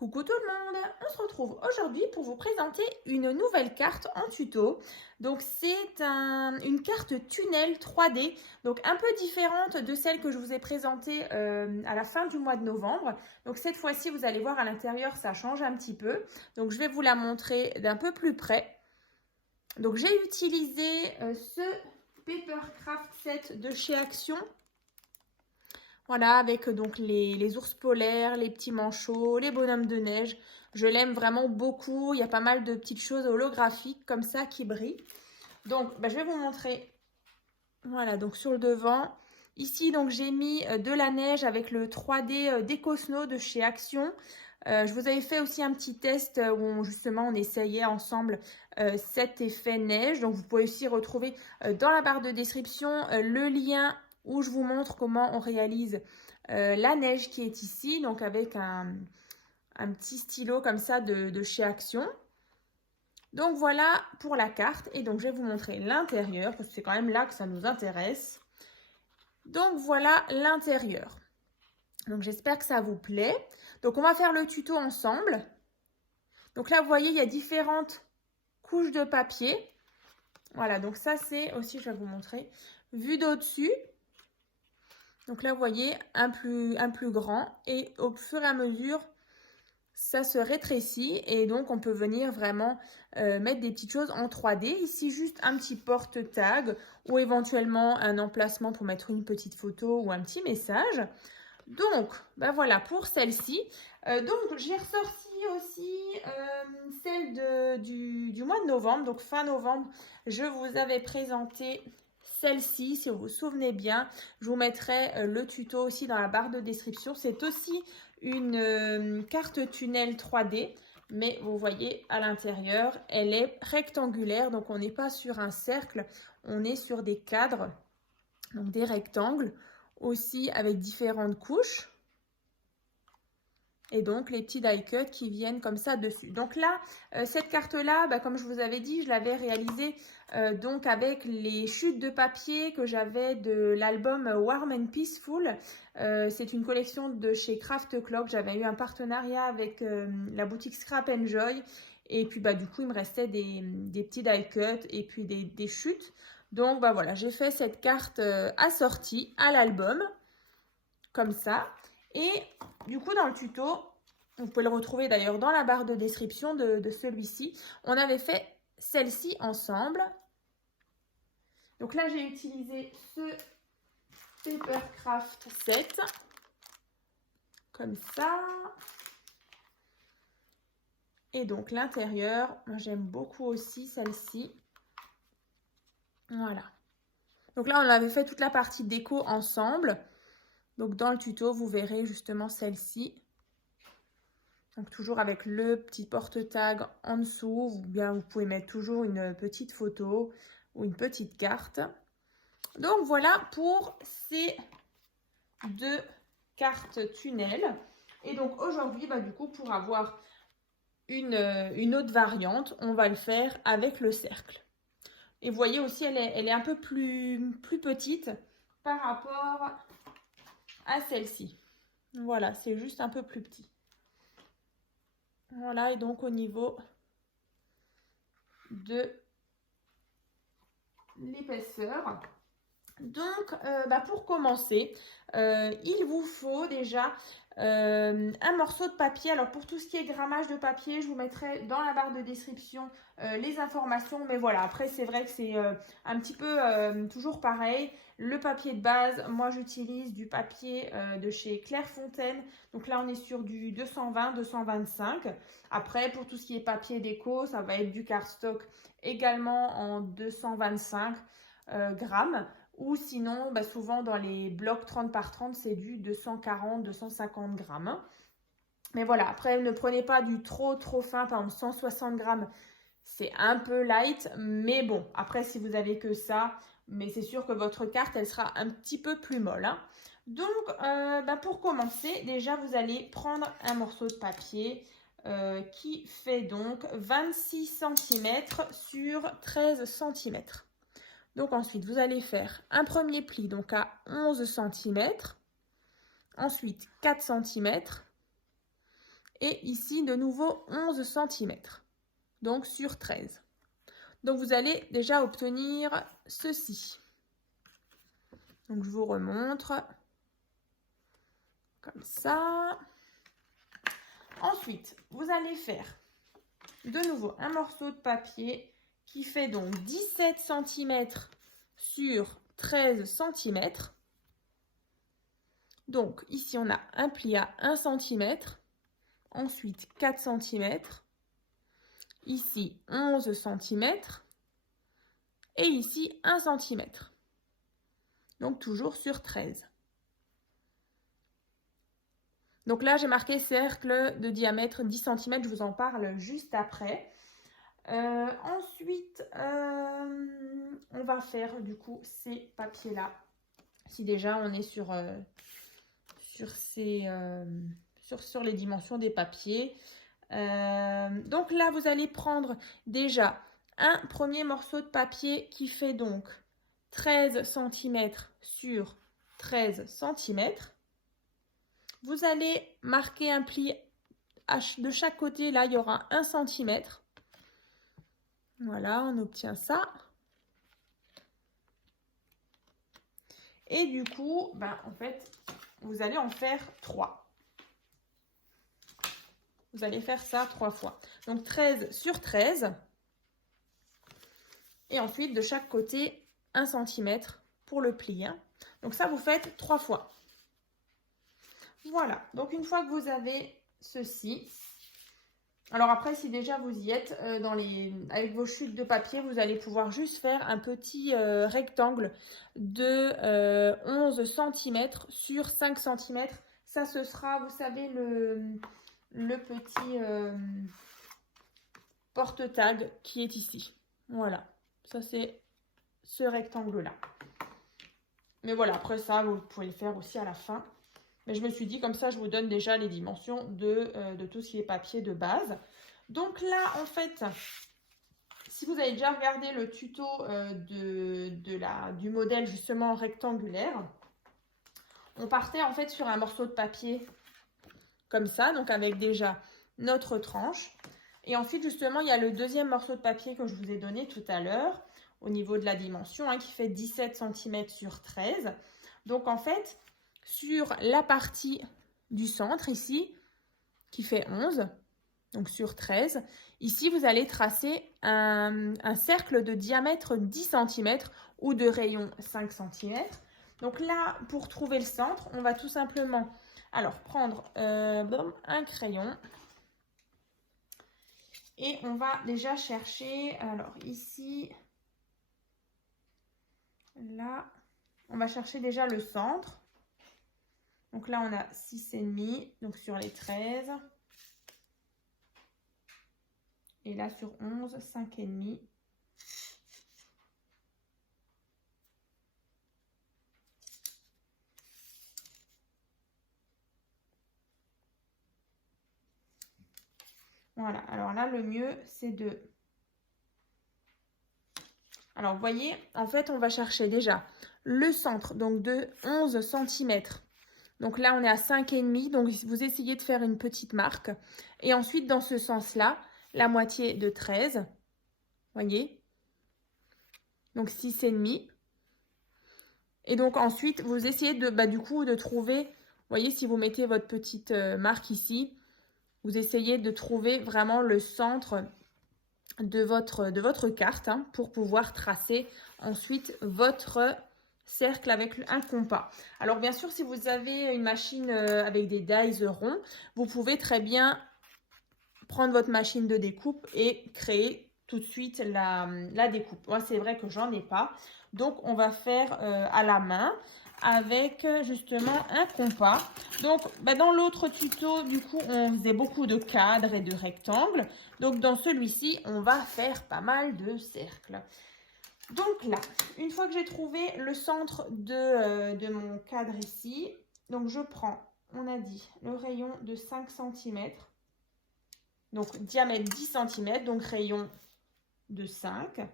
Coucou tout le monde, on se retrouve aujourd'hui pour vous présenter une nouvelle carte en tuto. Donc c'est une carte tunnel 3D, donc un peu différente de celle que je vous ai présentée à la fin du mois de novembre. Donc cette fois-ci, vous allez voir à l'intérieur, ça change un petit peu. Donc je vais vous la montrer d'un peu plus près. Donc j'ai utilisé ce Papercraft set de chez Action. Voilà, avec donc les ours polaires, les petits manchots, les bonhommes de neige. Je l'aime vraiment beaucoup. Il y a pas mal de petites choses holographiques comme ça qui brillent. Donc, je vais vous montrer. Voilà, donc sur le devant. Ici, donc j'ai mis de la neige avec le 3D d'Ecosno de chez Action. Je vous avais fait aussi un petit test où justement on essayait ensemble cet effet neige. Donc vous pouvez aussi retrouver dans la barre de description le lien où je vous montre comment on réalise la neige qui est ici, donc avec un petit stylo comme ça de chez Action. Donc voilà pour la carte, et donc je vais vous montrer l'intérieur, parce que c'est quand même là que ça nous intéresse. Donc voilà l'intérieur. Donc j'espère que ça vous plaît. Donc on va faire le tuto ensemble. Donc là vous voyez, il y a différentes couches de papier. Voilà, donc ça c'est aussi, je vais vous montrer, vue d'au-dessus. Donc là, vous voyez, un plus grand, et au fur et à mesure, ça se rétrécit, et donc on peut venir vraiment mettre des petites choses en 3D. Ici, juste un petit porte-tag ou éventuellement un emplacement pour mettre une petite photo ou un petit message. Donc, voilà pour celle-ci. Donc, j'ai ressorti aussi celle du mois de novembre, donc fin novembre. Je vous avais présenté celle-ci, si vous vous souvenez bien. Je vous mettrai le tuto aussi dans la barre de description. C'est aussi une carte tunnel 3D, mais vous voyez à l'intérieur, elle est rectangulaire, donc on n'est pas sur un cercle, on est sur des cadres, donc des rectangles, aussi avec différentes couches. Et donc les petits die cuts qui viennent comme ça dessus. Donc là, cette carte-là, comme je vous avais dit, je l'avais réalisée donc avec les chutes de papier que j'avais de l'album Warm and Peaceful. C'est une collection de chez Craft Clock. J'avais eu un partenariat avec la boutique Scrap Enjoy. Et puis du coup, il me restait des petits die cuts et puis des chutes. Donc voilà, j'ai fait cette carte assortie à l'album, comme ça. Et du coup, dans le tuto, vous pouvez le retrouver d'ailleurs dans la barre de description de celui-ci, on avait fait celle-ci ensemble. Donc là, j'ai utilisé ce Papercraft set, comme ça. Et donc l'intérieur, moi j'aime beaucoup aussi celle-ci. Voilà. Donc là, on avait fait toute la partie déco ensemble. Donc dans le tuto, vous verrez justement celle-ci. Donc toujours avec le petit porte-tag en dessous, ou bien vous pouvez mettre toujours une petite photo ou une petite carte. Donc voilà pour ces deux cartes tunnel. Et donc aujourd'hui, du coup, pour avoir une autre variante, on va le faire avec le cercle. Et vous voyez aussi, elle est un peu plus petite par rapport à celle-ci. Voilà, c'est juste un peu plus petit. Voilà, et donc au niveau de l'épaisseur. Donc, pour commencer, il vous faut déjà un morceau de papier. Alors, pour tout ce qui est grammage de papier, je vous mettrai dans la barre de description les informations. Mais voilà, après, c'est vrai que c'est un petit peu toujours pareil. Le papier de base, moi, j'utilise du papier de chez Clairefontaine. Donc là, on est sur du 220-225. Après, pour tout ce qui est papier déco, ça va être du cardstock également en 225 grammes. Ou sinon, souvent dans les blocs 30 par 30, c'est du 240-250 grammes. Mais voilà, après, ne prenez pas du trop fin, par exemple 160 grammes, c'est un peu light. Mais bon, après, si vous avez que ça, mais c'est sûr que votre carte, elle sera un petit peu plus molle. Hein. Donc, pour commencer, déjà, vous allez prendre un morceau de papier qui fait donc 26 cm sur 13 cm. Donc ensuite, vous allez faire un premier pli donc à 11 cm, ensuite 4 cm et ici de nouveau 11 cm, donc sur 13. Donc vous allez déjà obtenir ceci. Donc je vous remontre comme ça. Ensuite, vous allez faire de nouveau un morceau de papier qui fait donc 17 cm sur 13 cm. Donc ici on a un pli à 1 cm, ensuite 4 cm, ici 11 cm et ici 1 cm. Donc toujours sur 13. Donc là j'ai marqué cercle de diamètre 10 cm, je vous en parle juste après. Ensuite, on va faire du coup ces papiers-là. Si déjà on est sur les dimensions des papiers. Donc là, vous allez prendre déjà un premier morceau de papier qui fait donc 13 cm sur 13 cm. Vous allez marquer un pli de chaque côté. Là, il y aura 1 cm. Voilà, on obtient ça. Et du coup, en fait, vous allez en faire 3. Vous allez faire ça 3 fois. Donc 13 sur 13. Et ensuite, de chaque côté, 1 cm pour le pli. Donc ça, vous faites 3 fois. Voilà. Donc une fois que vous avez ceci, alors après, si déjà vous y êtes, avec vos chutes de papier, vous allez pouvoir juste faire un petit rectangle de 11 cm sur 5 cm. Ça, ce sera, vous savez, le petit porte-tag qui est ici. Voilà, ça c'est ce rectangle-là. Mais voilà, après ça, vous pouvez le faire aussi à la fin. Mais je me suis dit, comme ça, je vous donne déjà les dimensions de tout ce qui est papier de base. Donc là, en fait, si vous avez déjà regardé le tuto du modèle justement rectangulaire, on partait en fait sur un morceau de papier comme ça, donc avec déjà notre tranche. Et ensuite, justement, il y a le deuxième morceau de papier que je vous ai donné tout à l'heure, au niveau de la dimension, qui fait 17 cm sur 13. Donc, en fait, sur la partie du centre, ici, qui fait 11, donc sur 13, ici, vous allez tracer un cercle de diamètre 10 cm ou de rayon 5 cm. Donc là, pour trouver le centre, on va tout simplement prendre un crayon. Et on va déjà chercher, alors ici, là, on va chercher déjà le centre. Donc là, on a 6,5, donc sur les 13. Et là, sur 11, 5,5. Voilà, alors là, le mieux, c'est de... Alors, vous voyez, en fait, on va chercher déjà le centre, donc de 11 cm. Donc là, on est à 5,5, donc vous essayez de faire une petite marque. Et ensuite, dans ce sens-là, la moitié de 13, voyez, donc 6,5. Et donc ensuite, vous essayez du coup de trouver, voyez, si vous mettez votre petite marque ici, vous essayez de trouver vraiment le centre de votre carte pour pouvoir tracer ensuite votre cercle avec un compas. Alors bien sûr, si vous avez une machine avec des dies ronds, vous pouvez très bien prendre votre machine de découpe et créer tout de suite la découpe. Moi, c'est vrai que j'en ai pas. Donc, on va faire à la main avec justement un compas. Donc, dans l'autre tuto, du coup, on faisait beaucoup de cadres et de rectangles. Donc, dans celui-ci, on va faire pas mal de cercles. Donc là, une fois que j'ai trouvé le centre de mon cadre ici, donc je prends, on a dit, le rayon de 5 cm. Donc, diamètre 10 cm, donc rayon de 5.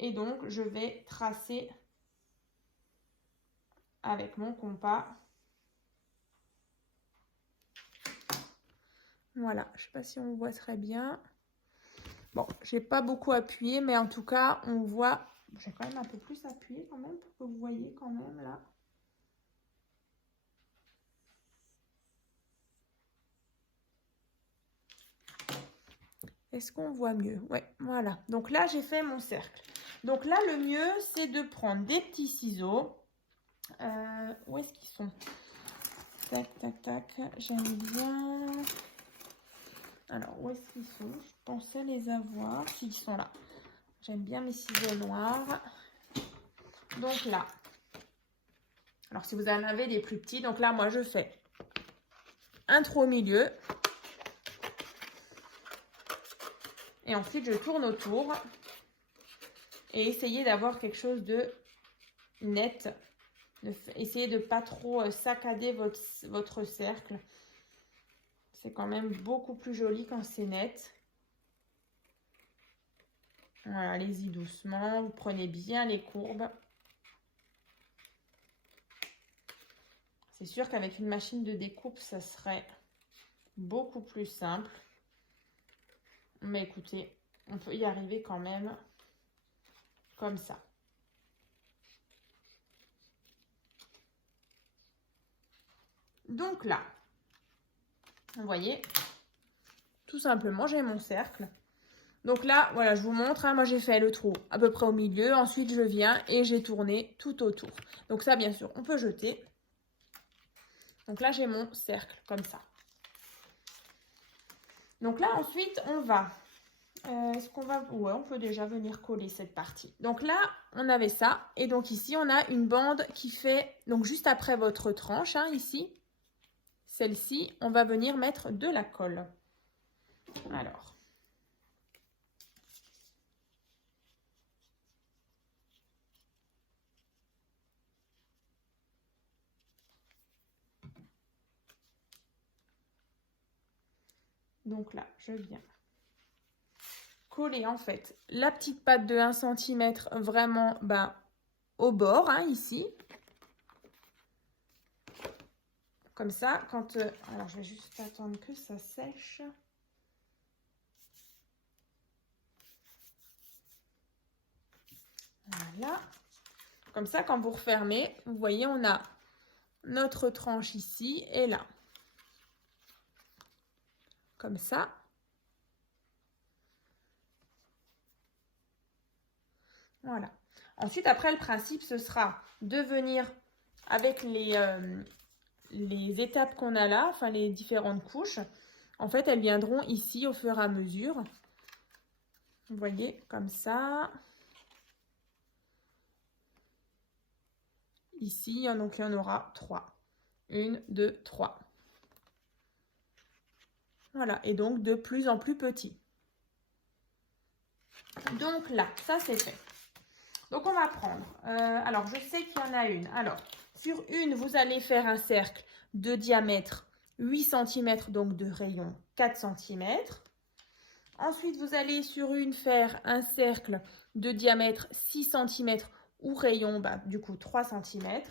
Et donc, je vais tracer avec mon compas Voilà, je ne sais pas si on voit très bien. Bon, j'ai pas beaucoup appuyé, mais en tout cas, on voit... J'ai quand même un peu plus appuyé quand même, pour que vous voyez quand même là. Est-ce qu'on voit mieux? Ouais, voilà. Donc là, j'ai fait mon cercle. Donc là, le mieux, c'est de prendre des petits ciseaux. Où est-ce qu'ils sont? Tac, tac, tac. J'aime bien... Alors, où est-ce qu'ils sont? Je pensais les avoir. Si, ils sont là. J'aime bien mes ciseaux noirs. Donc là. Alors, si vous en avez des plus petits, donc là, moi, je fais un trou au milieu. Et ensuite, je tourne autour. Et essayez d'avoir quelque chose de net. Essayez de ne pas trop saccader votre cercle. C'est quand même beaucoup plus joli quand c'est net. Voilà, allez-y doucement. Vous prenez bien les courbes. C'est sûr qu'avec une machine de découpe, ça serait beaucoup plus simple. Mais écoutez, on peut y arriver quand même comme ça. Donc là, vous voyez, tout simplement, j'ai mon cercle. Donc là, voilà, je vous montre, hein, moi j'ai fait le trou à peu près au milieu. Ensuite, je viens et j'ai tourné tout autour. Donc ça, bien sûr, on peut jeter. Donc là, j'ai mon cercle comme ça. Donc là, ensuite, on va... Est-ce qu'on va... Ouais, on peut déjà venir coller cette partie. Donc là, on avait ça. Et donc ici, on a une bande qui fait... Donc juste après votre tranche, hein, ici, celle-ci, on va venir mettre de la colle. Alors... Donc là, je viens coller en fait la petite patte de 1 cm vraiment au bord, hein, ici. Comme ça, quand... alors, je vais juste attendre que ça sèche. Voilà. Comme ça, quand vous refermez, vous voyez, on a notre tranche ici et là. Comme ça. Voilà. Ensuite, après, le principe, ce sera de venir avec les étapes qu'on a là, enfin les différentes couches. En fait, elles viendront ici au fur et à mesure. Vous voyez, comme ça. Ici, donc il y en aura 3. 1, 2, 3. Voilà, et donc de plus en plus petit. Donc là, ça c'est fait. Donc on va prendre, alors je sais qu'il y en a une. Alors, sur une, vous allez faire un cercle de diamètre 8 cm, donc de rayon 4 cm. Ensuite, vous allez sur une faire un cercle de diamètre 6 cm ou rayon, du coup 3 cm.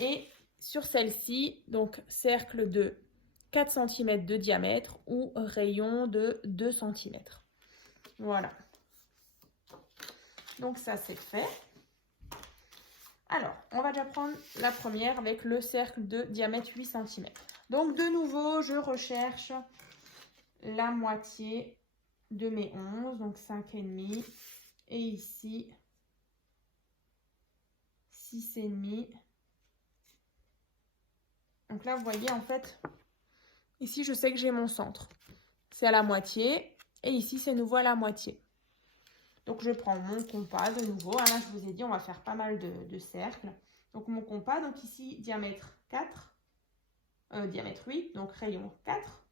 Et sur celle-ci, donc cercle de 4 cm de diamètre ou rayon de 2 cm. Voilà. Donc ça, c'est fait. Alors, on va déjà prendre la première avec le cercle de diamètre 8 cm. Donc, de nouveau, je recherche la moitié de mes 11, donc 5,5. Et ici, 6,5. Donc là, vous voyez, en fait, ici, je sais que j'ai mon centre. C'est à la moitié. Et ici, c'est nouveau à la moitié. Donc, je prends mon compas de nouveau. Là, je vous ai dit, on va faire pas mal de cercles. Donc, mon compas, donc ici, diamètre 4. Diamètre 8, donc rayon 4.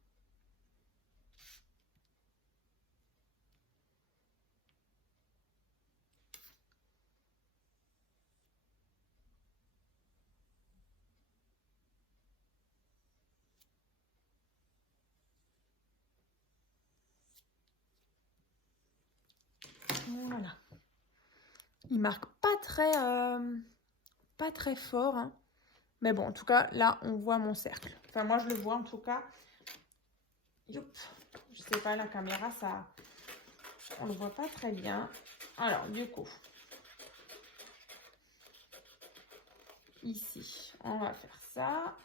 Voilà. Il marque pas très fort, hein. Mais bon, en tout cas, là, on voit mon cercle. Enfin, moi, je le vois en tout cas. Youp. Je sais pas, la caméra, ça, on le voit pas très bien. Alors, du coup, ici, on va faire ça.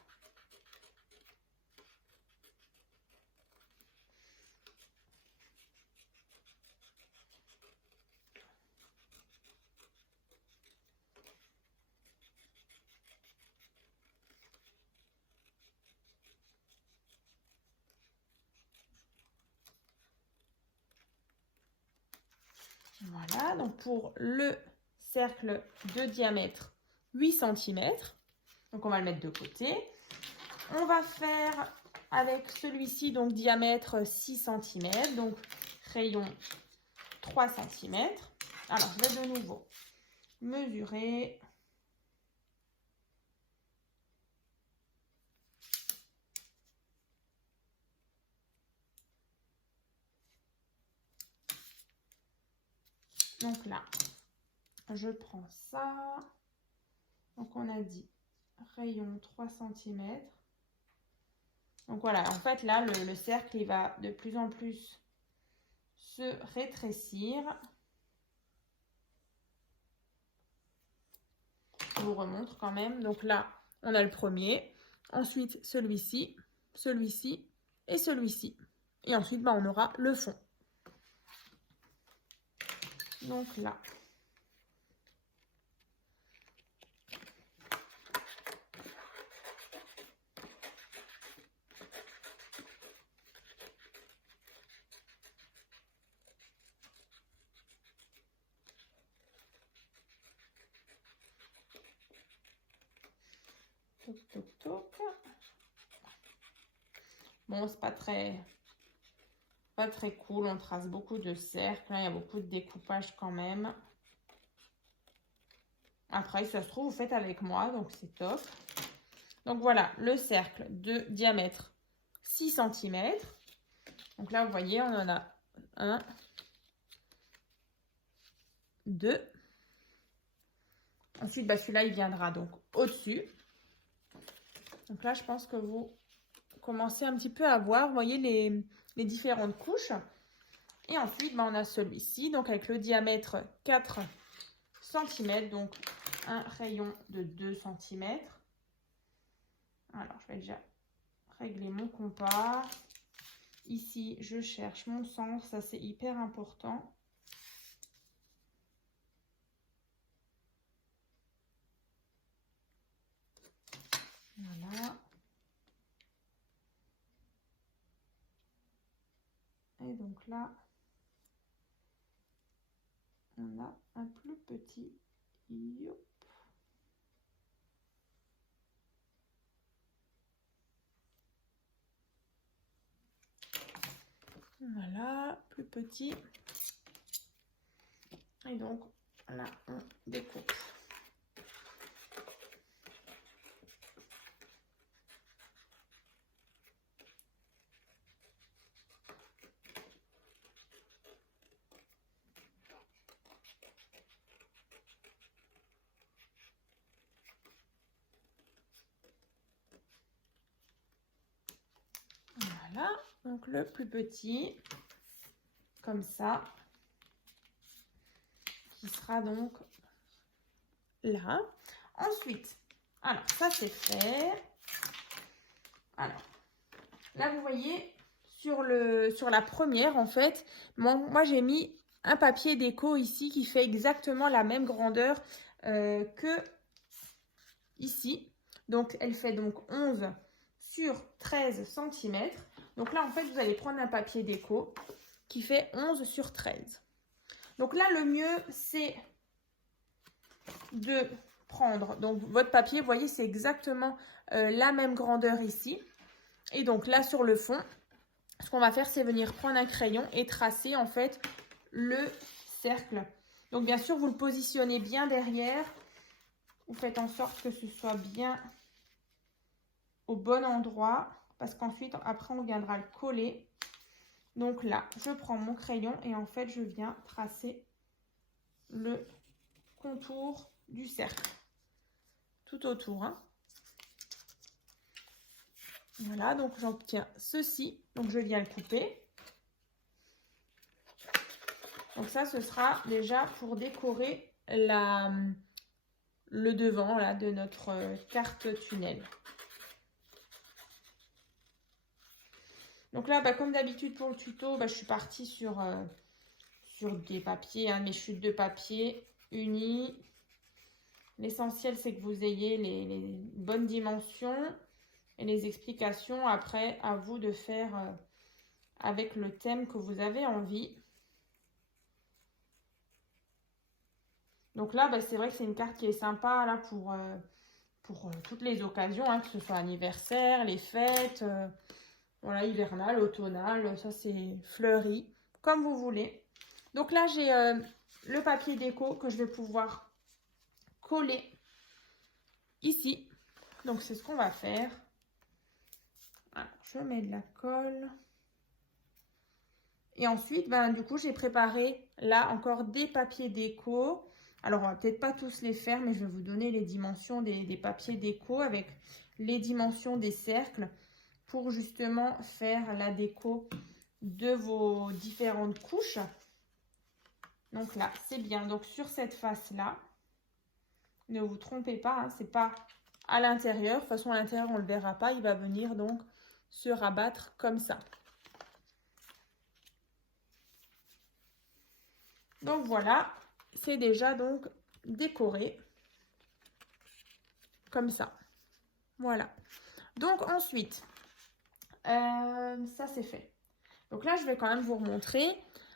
Voilà, donc pour le cercle de diamètre 8 cm, donc on va le mettre de côté. On va faire avec celui-ci, donc diamètre 6 cm, donc rayon 3 cm. Alors, je vais de nouveau mesurer. Donc là, je prends ça. Donc on a dit rayon 3 cm. Donc voilà, en fait là, le cercle, il va de plus en plus se rétrécir. Je vous remontre quand même. Donc là, on a le premier. Ensuite, celui-ci, celui-ci et celui-ci. Et ensuite, on aura le fond. Donc là. Toc, toc, toc. Bon, c'est pas très cool. On trace beaucoup de cercles. Il y a beaucoup de découpage quand même. Après, si ça se trouve, vous faites avec moi, donc c'est top. Donc voilà, le cercle de diamètre 6 cm. Donc là, vous voyez, on en a 1, 2. Ensuite, celui-là, il viendra donc au-dessus. Donc là, je pense que vous commencez un petit peu à voir, vous voyez, les différentes couches. Et ensuite, on a celui-ci, donc avec le diamètre 4 cm, donc un rayon de 2 cm. Alors, je vais déjà régler mon compas. Ici, je cherche mon centre, ça c'est hyper important. Voilà. Et donc là, on a un plus petit. Youp. Voilà, plus petit. Et donc, là, on découpe. Voilà, donc le plus petit, comme ça, qui sera donc là. Ensuite, alors ça c'est fait. Alors, là vous voyez, sur la première en fait, moi j'ai mis un papier déco ici qui fait exactement la même grandeur que ici. Donc elle fait donc 11 sur 13 cm. Donc là en fait vous allez prendre un papier déco qui fait 11 sur 13. Donc là le mieux c'est de prendre donc votre papier, vous voyez c'est exactement la même grandeur ici. Et donc là sur le fond, ce qu'on va faire c'est venir prendre un crayon et tracer en fait le cercle. Donc bien sûr vous le positionnez bien derrière, vous faites en sorte que ce soit bien au bon endroit parce qu'ensuite après on viendra le coller. Donc là je prends mon crayon et en fait je viens tracer le contour du cercle tout autour, hein. Voilà, donc j'obtiens ceci. Donc je viens le couper. Donc ça, ce sera déjà pour décorer le devant là, de notre carte tunnel. Donc là, comme d'habitude pour le tuto, je suis partie sur des papiers, mes chutes de papier unies. L'essentiel, c'est que vous ayez les bonnes dimensions et les explications. Après, à vous de faire avec le thème que vous avez envie. Donc là, c'est vrai que c'est une carte qui est sympa là, pour toutes les occasions, que ce soit anniversaire, les fêtes, voilà, hivernal, automnal, ça c'est fleuri, comme vous voulez. Donc là, j'ai le papier déco que je vais pouvoir coller ici. Donc c'est ce qu'on va faire. Alors, je mets de la colle. Et ensuite, du coup, j'ai préparé là encore des papiers déco. Alors, on va peut-être pas tous les faire, mais je vais vous donner les dimensions des papiers déco avec les dimensions des cercles pour justement faire la déco de vos différentes couches. Donc là, c'est bien. Donc sur cette face-là, ne vous trompez pas, c'est pas à l'intérieur. De toute façon, à l'intérieur, on ne le verra pas. Il va venir donc se rabattre comme ça. Donc voilà, c'est déjà donc décoré comme ça. Voilà. Donc ensuite, ça c'est fait. Donc là, je vais quand même vous remontrer.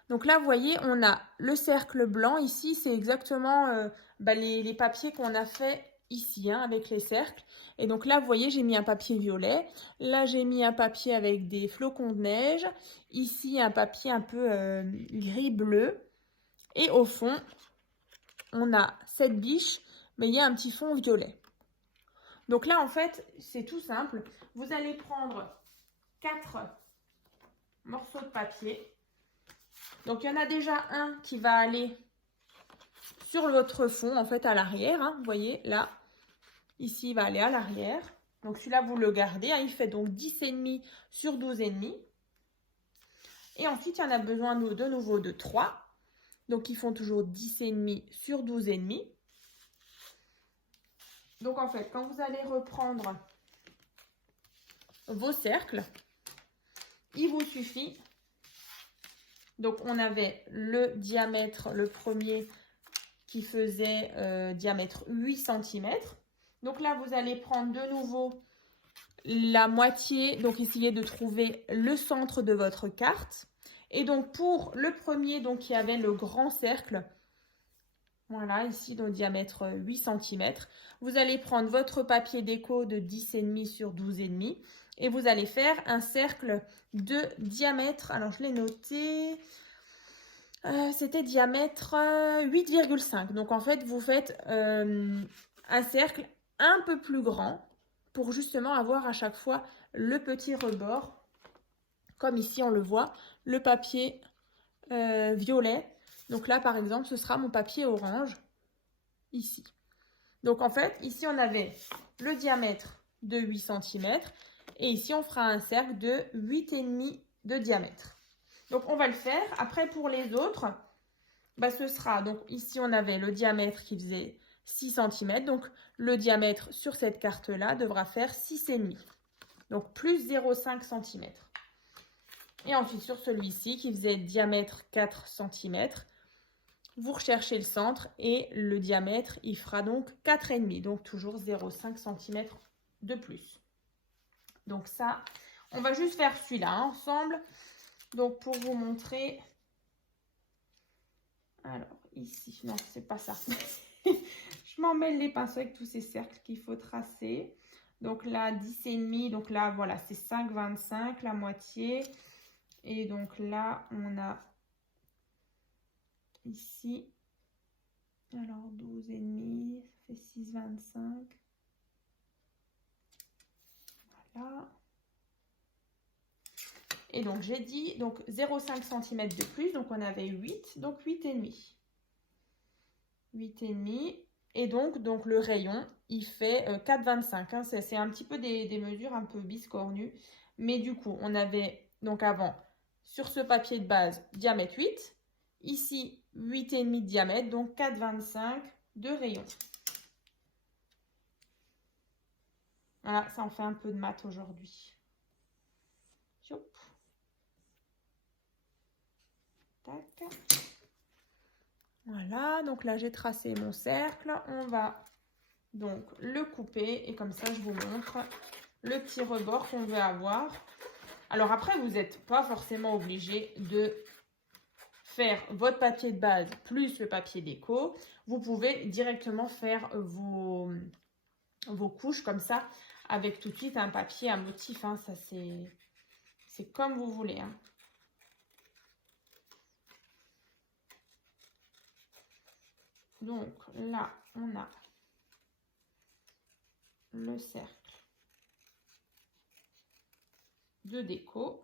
Donc là, vous voyez, on a le cercle blanc ici. C'est exactement les papiers qu'on a fait ici, avec les cercles. Et donc là, vous voyez, j'ai mis un papier violet. Là, j'ai mis un papier avec des flocons de neige. Ici, un papier un peu gris-bleu. Et au fond, on a cette biche, mais il y a un petit fond violet. Donc là, en fait, c'est tout simple. Vous allez prendre 4 morceaux de papier. Donc, il y en a déjà un qui va aller sur votre fond, en fait, à l'arrière. Vous voyez, là, ici, il va aller à l'arrière. Donc, celui-là, vous le gardez. Il fait donc 10,5 sur 12,5. Et ensuite, il y en a besoin de nouveau de 3. Donc, ils font toujours 10,5 sur 12,5. Donc, en fait, quand vous allez reprendre vos cercles, il vous suffit. Donc, on avait le diamètre, le premier qui faisait diamètre 8 cm. Donc là, vous allez prendre de nouveau la moitié. Donc, essayez de trouver le centre de votre carte. Et donc, pour le premier, donc, qui avait le grand cercle, voilà, ici, donc diamètre 8 cm, vous allez prendre votre papier déco de 10,5 sur 12,5 et vous allez faire un cercle de diamètre, alors je l'ai noté, c'était diamètre 8,5. Donc en fait, vous faites un cercle un peu plus grand pour justement avoir à chaque fois le petit rebord, comme ici on le voit, le papier violet. Donc là, par exemple, ce sera mon papier orange, ici. Donc en fait, ici, on avait le diamètre de 8 cm. Et ici, on fera un cercle de 8,5 de diamètre. Donc, on va le faire. Après, pour les autres, ce sera, donc ici, on avait le diamètre qui faisait 6 cm. Donc, le diamètre sur cette carte-là devra faire 6,5. Donc, plus 0,5 cm. Et ensuite, sur celui-ci, qui faisait diamètre 4 cm, vous recherchez le centre et le diamètre, il fera donc 4,5. Donc, toujours 0,5 cm de plus. Donc, ça, on va juste faire celui-là ensemble. Donc, pour vous montrer... Alors, ici, non, c'est pas ça. Je m'emmêle les pinceaux avec tous ces cercles qu'il faut tracer. Donc là, 10,5. Donc là, voilà, c'est 5,25, la moitié. Et donc là, on a ici, alors 12,5, ça fait 6,25. Voilà. Et donc, j'ai dit donc 0,5 cm de plus. Donc, on avait 8. Donc, 8,5. 8,5. Et donc le rayon, il fait 4,25. Hein. C'est un petit peu des mesures un peu biscornues. Mais du coup, on avait donc avant, sur ce papier de base, diamètre 8. Ici, 8,5 de diamètre, donc 4,25 de rayon. Voilà, ça en fait un peu de maths aujourd'hui. Tac. Voilà, donc là j'ai tracé mon cercle. On va donc le couper et comme ça je vous montre le petit rebord qu'on veut avoir. Alors après, vous n'êtes pas forcément obligé de faire votre papier de base plus le papier déco. Vous pouvez directement faire vos couches comme ça avec tout de suite un papier à motif. Hein. Ça c'est comme vous voulez. Hein. Donc là, on a le cercle de déco.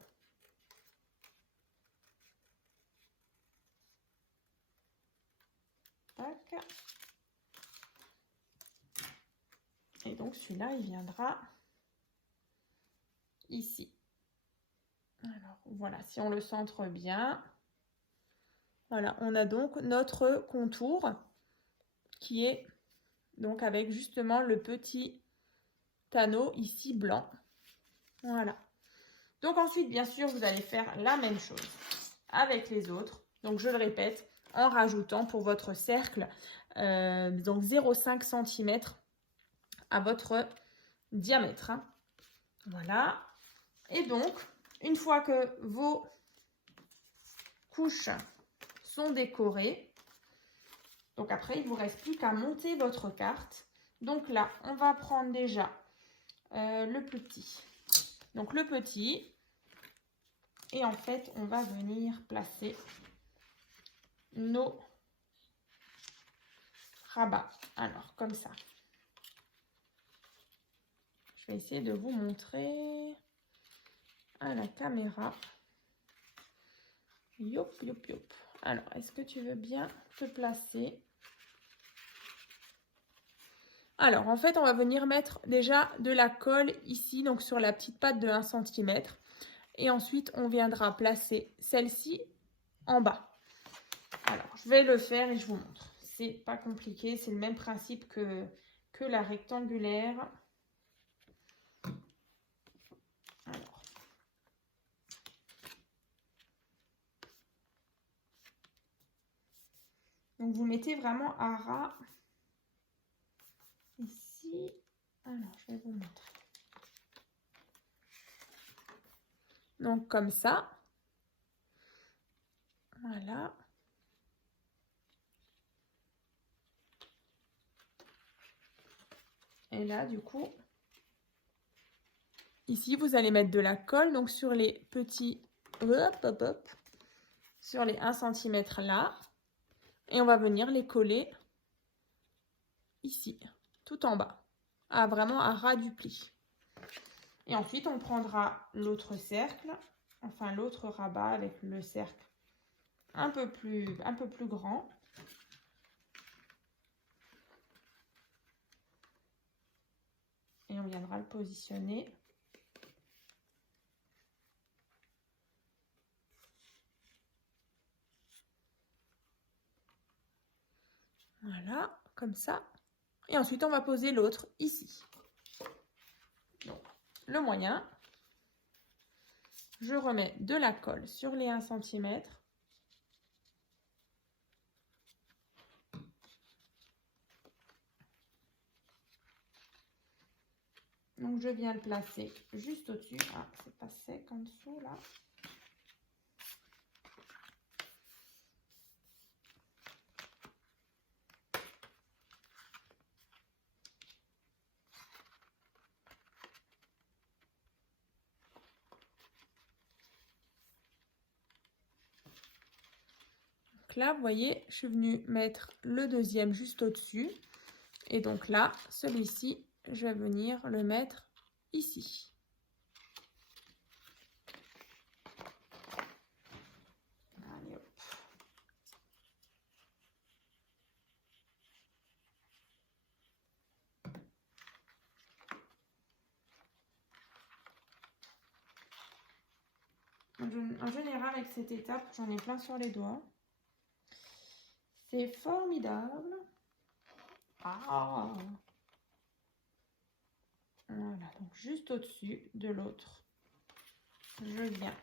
Tac. Et donc celui-là, il viendra ici. Alors voilà, si on le centre bien, voilà, on a donc notre contour qui est donc avec justement le petit anneau ici blanc. Voilà. Donc ensuite, bien sûr, vous allez faire la même chose avec les autres. Donc je le répète, en rajoutant pour votre cercle donc 0,5 cm à votre diamètre. Hein. Voilà. Et donc, une fois que vos couches sont décorées, donc après, il ne vous reste plus qu'à monter votre carte. Donc là, on va prendre déjà le plus petit. Donc le petit, et en fait, on va venir placer nos rabats. Alors, comme ça. Je vais essayer de vous montrer à la caméra. Yop, yop, yop. Alors, est-ce que tu veux bien te placer? Alors, en fait, on va venir mettre déjà de la colle ici, donc sur la petite patte de 1 cm. Et ensuite, on viendra placer celle-ci en bas. Alors, je vais le faire et je vous montre. C'est pas compliqué, c'est le même principe que la rectangulaire. Alors. Donc, vous mettez vraiment à ras ici. Alors, je vais vous montrer. Donc, comme ça. Voilà. Et là, du coup, ici, vous allez mettre de la colle. Donc, sur les petits... sur les 1 cm là. Et on va venir les coller ici, tout en bas. Vraiment à ras du pli. Et ensuite, on prendra l'autre cercle. Enfin, l'autre rabat avec le cercle un peu plus grand. Et on viendra le positionner. Voilà, comme ça. Et ensuite, on va poser l'autre ici. Donc, le moyen. Je remets de la colle sur les 1 cm. Donc, je viens le placer juste au-dessus. Ah, c'est pas sec en dessous, là. Donc là, vous voyez, je suis venue mettre le deuxième juste au-dessus. Et donc là, celui-ci, je vais venir le mettre ici. Allez, hop. En général, avec cette étape, j'en ai plein sur les doigts. C'est formidable. Ah! Voilà, donc juste au-dessus de l'autre, je viens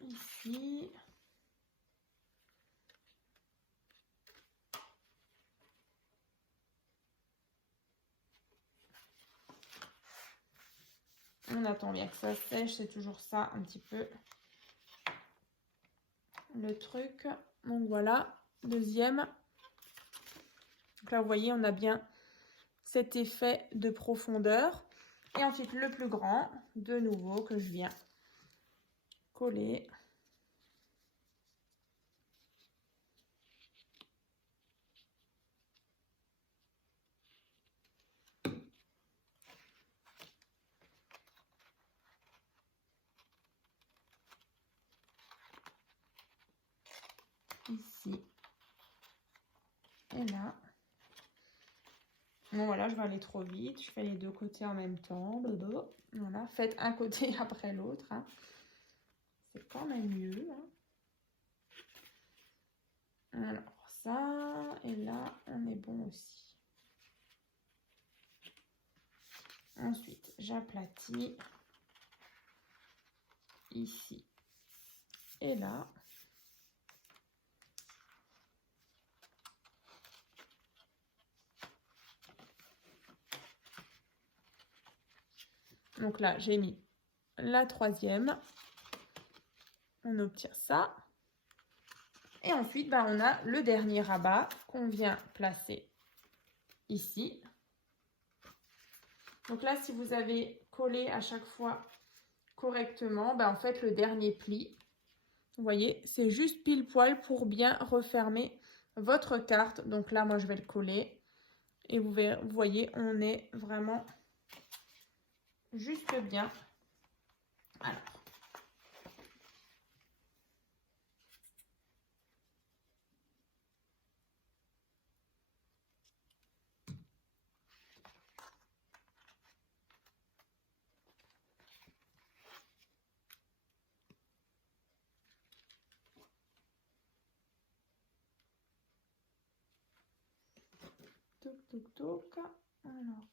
ici. On attend bien que ça sèche, c'est toujours ça un petit peu le truc. Donc voilà, deuxième. Donc là, vous voyez, on a bien cet effet de profondeur. Et ensuite, le plus grand, de nouveau, que je viens coller. Ici et là. Bon voilà, je vais aller trop vite. Je fais les deux côtés en même temps. Voilà, faites un côté après l'autre. Hein. C'est quand même mieux. Hein. Alors ça, et là, on est bon aussi. Ensuite, j'aplatis ici et là. Donc là, j'ai mis la troisième. On obtient ça. Et ensuite, bah, on a le dernier rabat qu'on vient placer ici. Donc là, si vous avez collé à chaque fois correctement, bah, en fait, le dernier pli, vous voyez, c'est juste pile poil pour bien refermer votre carte. Donc là, moi, je vais le coller. Et vous voyez, on est vraiment juste bien. Alors. Toc, toc, toc. Alors.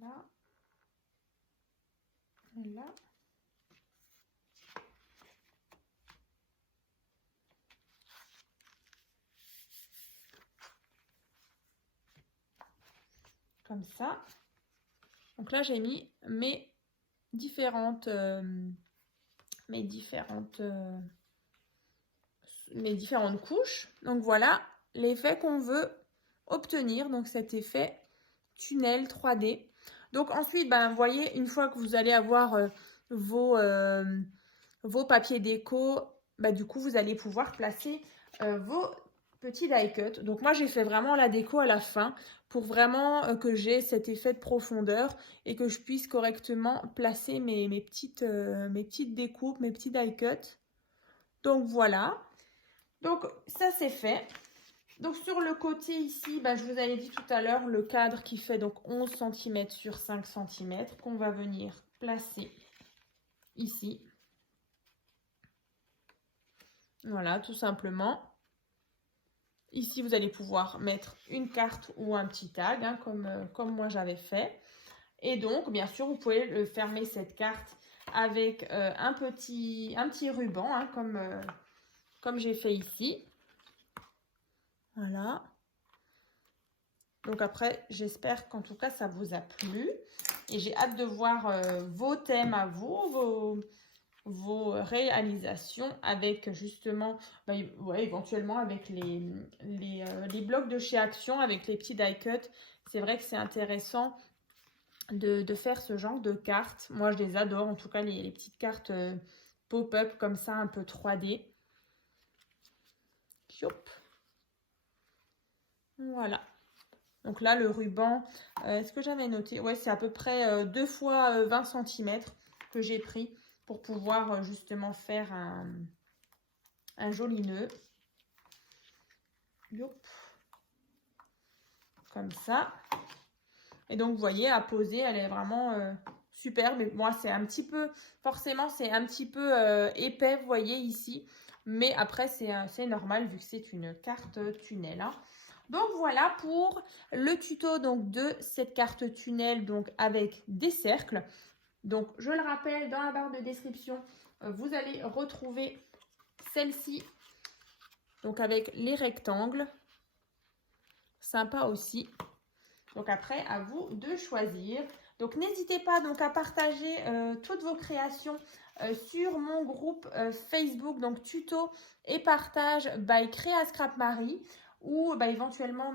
Là. Et là. Comme ça. Donc là, j'ai mis mes différentes couches. Donc voilà l'effet qu'on veut obtenir. Donc cet effet tunnel 3D. Donc ensuite, ben, vous voyez, une fois que vous allez avoir vos papiers déco, ben, du coup, vous allez pouvoir placer vos petits die cut. Donc moi, j'ai fait vraiment la déco à la fin pour vraiment que j'ai cet effet de profondeur et que je puisse correctement placer mes petites découpes, mes petits die cut. Donc voilà. Donc ça, c'est fait. Donc sur le côté ici, bah, je vous avais dit tout à l'heure, le cadre qui fait donc 11 cm sur 5 cm qu'on va venir placer ici. Voilà, tout simplement. Ici, vous allez pouvoir mettre une carte ou un petit tag, hein, comme moi j'avais fait. Et donc, bien sûr, vous pouvez fermer cette carte avec un petit ruban, hein, comme j'ai fait ici. Voilà. Donc après, j'espère qu'en tout cas, ça vous a plu. Et j'ai hâte de voir vos thèmes à vous, vos réalisations avec justement, bah, ouais, éventuellement avec les blocs de chez Action, avec les petits die cut. C'est vrai que c'est intéressant de faire ce genre de cartes. Moi, je les adore, en tout cas, les petites cartes pop-up comme ça, un peu 3D. Youp. Voilà. Donc là, le ruban, est-ce que j'avais noté? Ouais, c'est à peu près 2 fois 20 cm que j'ai pris pour pouvoir justement faire un joli nœud. Youp. Comme ça. Et donc, vous voyez, à poser, elle est vraiment super. Mais moi, c'est un petit peu, forcément, c'est un petit peu épais, vous voyez ici. Mais après, c'est normal vu que c'est une carte tunnel. Hein. Donc, voilà pour le tuto donc, de cette carte tunnel donc, avec des cercles. Donc, je le rappelle, dans la barre de description, vous allez retrouver celle-ci, donc avec les rectangles. Sympa aussi. Donc après, à vous de choisir. Donc n'hésitez pas donc à partager toutes vos créations sur mon groupe Facebook, donc tuto et partage by Créa Scrap Marie, ou éventuellement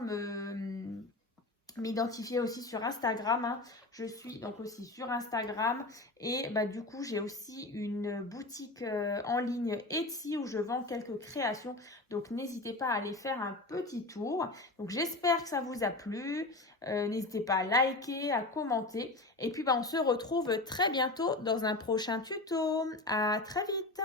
m'identifier aussi sur Instagram. Hein. Je suis donc aussi sur Instagram et du coup j'ai aussi une boutique en ligne Etsy où je vends quelques créations. Donc n'hésitez pas à aller faire un petit tour. Donc j'espère que ça vous a plu. N'hésitez pas à liker, à commenter. Et puis on se retrouve très bientôt dans un prochain tuto. À très vite.